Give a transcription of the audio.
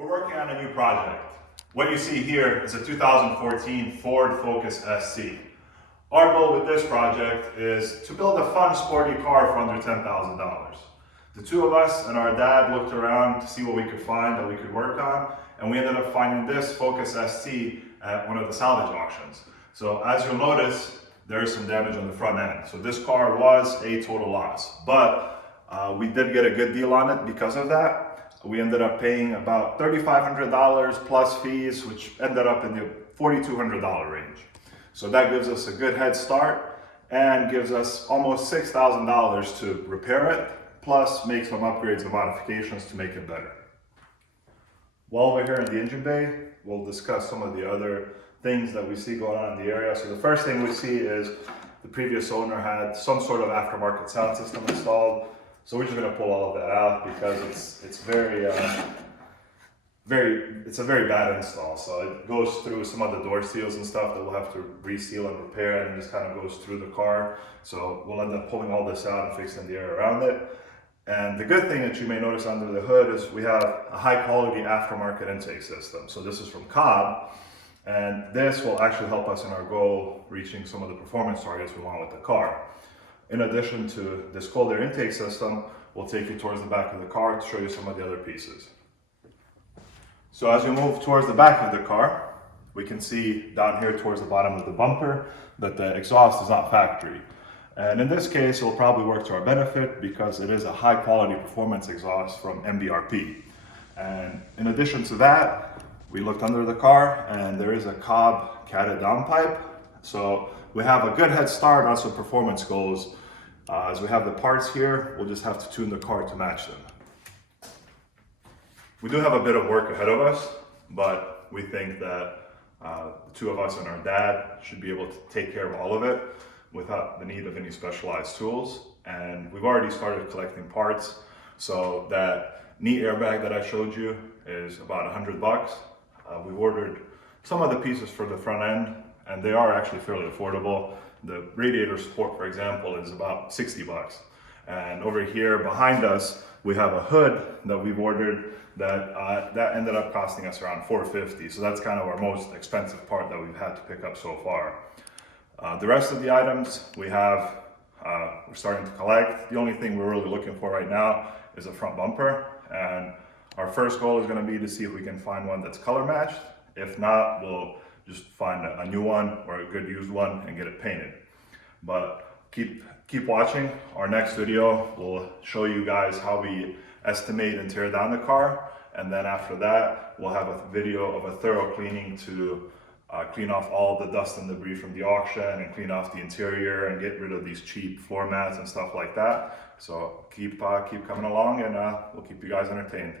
We're working on a new project. What you see here is a 2014 Ford Focus SC. Our goal with this project is to build a fun, sporty car for under $10,000. The two of us and our dad looked around to see what we could find that we could work on, and we ended up finding this Focus ST at one of the salvage auctions. So as you'll notice, there is some damage on the front end. So this car was a total loss, but we did get a good deal on it because of that. We ended up paying about $3,500 plus fees, which ended up in the $4,200 range. So that gives us a good head start and gives us almost $6,000 to repair it, plus make some upgrades and modifications to make it better. While we're here in the engine bay, we'll discuss some of the other things that we see going on in the area. So the first thing we see is the previous owner had some sort of aftermarket sound system installed. So we're just going to pull all of that out because it's a very bad install. So it goes through some of the door seals and stuff that we'll have to reseal and repair, and it just kind of goes through the car. So we'll end up pulling all this out and fixing the air around it. And the good thing that you may notice under the hood is we have a high quality aftermarket intake system. So this is from Cobb, and this will actually help us in our goal reaching some of the performance targets we want with the car. In addition to this cold air intake system, we'll take you towards the back of the car to show you some of the other pieces. So as you move towards the back of the car, we can see down here towards the bottom of the bumper that the exhaust is not factory. And in this case, it'll probably work to our benefit because it is a high quality performance exhaust from MBRP. And in addition to that, we looked under the car and there is a Cobb catted downpipe. So we have a good head start on some performance goals. As we have the parts here, we'll just have to tune the car to match them. We do have a bit of work ahead of us, but we think that the two of us and our dad should be able to take care of all of it without the need of any specialized tools. And we've already started collecting parts. So that knee airbag that I showed you is about $100. We've ordered some of the pieces for the front end, and they are actually fairly affordable. The radiator support, for example, is about $60. And over here behind us, we have a hood that we've ordered that ended up costing us around $450. So that's kind of our most expensive part that we've had to pick up so far. The rest of the items we're starting to collect. The only thing we're really looking for right now is a front bumper. And our first goal is going to be to see if we can find one that's color matched. If not, we'll just find a new one or a good used one and get it painted. But keep watching. Our next video will show you guys how we estimate and tear down the car, and then after that we'll have a video of a thorough cleaning to clean off all the dust and debris from the auction and clean off the interior and get rid of these cheap floor mats and stuff like that. So keep coming along, and we'll keep you guys entertained.